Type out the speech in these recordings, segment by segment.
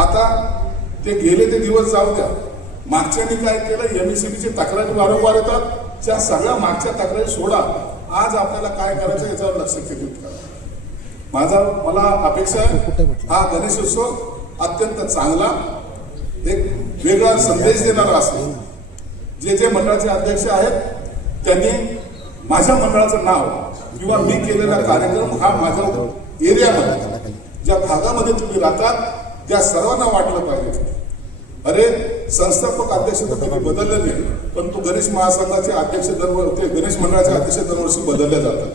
आता ते गेले ते दिवस जाऊ द्या. मागच्यानी काय केलं? एमएससीबीची तक्रारी वारंवार येतात. त्या सगळ्या मागच्या तक्रारी सोडा. आज आपल्याला काय करायचं याच्यावर लक्ष केंद्रित करा. माझा मला अपेक्षा आहे हा गणेशोत्सव अत्यंत चांगला एक वेगळा संदेश देणारा असेल. जे जे मंडळाचे अध्यक्ष आहेत त्यांनी माझ्या मंडळाचं नाव किंवा मी केलेला कार्यक्रम हा माझ्या एरियामध्ये ज्या भागामध्ये तुम्ही राहतात त्या सर्वांना वाटलं पाहिजे. अरे संस्थापक अध्यक्ष तर कधी बदलले नाही पण तो गणेश महासंघाचे अध्यक्ष दरवर्षी ते गणेश मंडळाचे अध्यक्ष दरवर्षी बदलले जातात.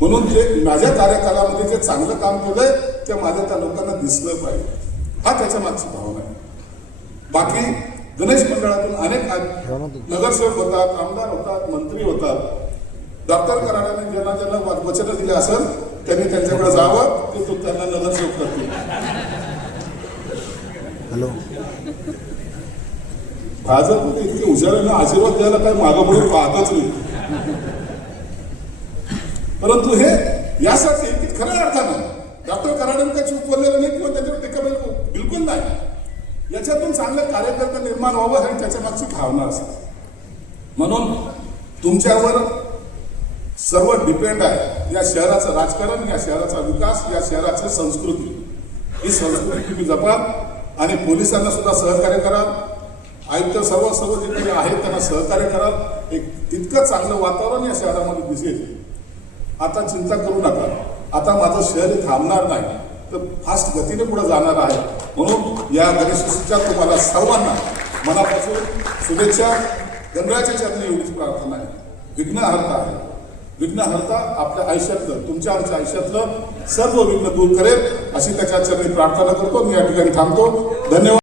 म्हणून जे माझ्या कार्यकालामध्ये जे चांगलं काम केलंय ते माझ्या त्या लोकांना दिसलं पाहिजे. हा त्याच्या मागची भावना आहे. बाकी गणेश मंडळातून अनेक नगरसेवक होतात आमदार होतात मंत्री होतात. दफ्तर कराराने ज्यांना ज्यांना व- वचनं दिले असेल त्यांनी त्यांच्याकडे जावं ते तो त्यांना नगरसेवक करतील हॅलो. भाजप इतके उजाड्याने आशीर्वाद द्यायला काय मागं पुढे पाहतच नाही. परंतु हे यासाठी की खऱ्या अर्थानं डॉक्टर कराडांनी काही चूक बोललेलं नाही किंवा त्याच्यावर टीका बिलकुल नाही. याच्यातून चांगले कार्यकर्ता निर्माण व्हावं आणि त्याच्या मागची भावना असते. म्हणून तुमच्यावर सर्व डिपेंड आहे. या शहराचं राजकारण या शहराचा विकास या शहराची संस्कृती. ही संस्कृती तुम्ही जपाल आणि पोलिसांना सुद्धा सहकार्य करा. आयुक्त सर्व सर्व जे काही आहेत त्यांना सहकार्य करा. एक इतकं चांगलं वातावरण या शहरामध्ये दिसेल. आता चिंता करू नका. आता माझं शहर थांबणार नाही. तर फास्ट गतीने पुढे जाणार आहे. म्हणून या गणेशोत्सवाच्या तुम्हाला सर्वांना मनापासून शुभेच्छा. गणरायाच्या चरणी एवढीच प्रार्थना आहे. विघ्नहर्ता आहे. विघ्नहर्ता आपल्या आयुष्यातलं तुमच्या आमच्या आयुष्यातलं सर्व विघ्न दूर करेल अशी त्याच्या चरणी प्रार्थना करतो. मी या ठिकाणी थांबतो. धन्यवाद.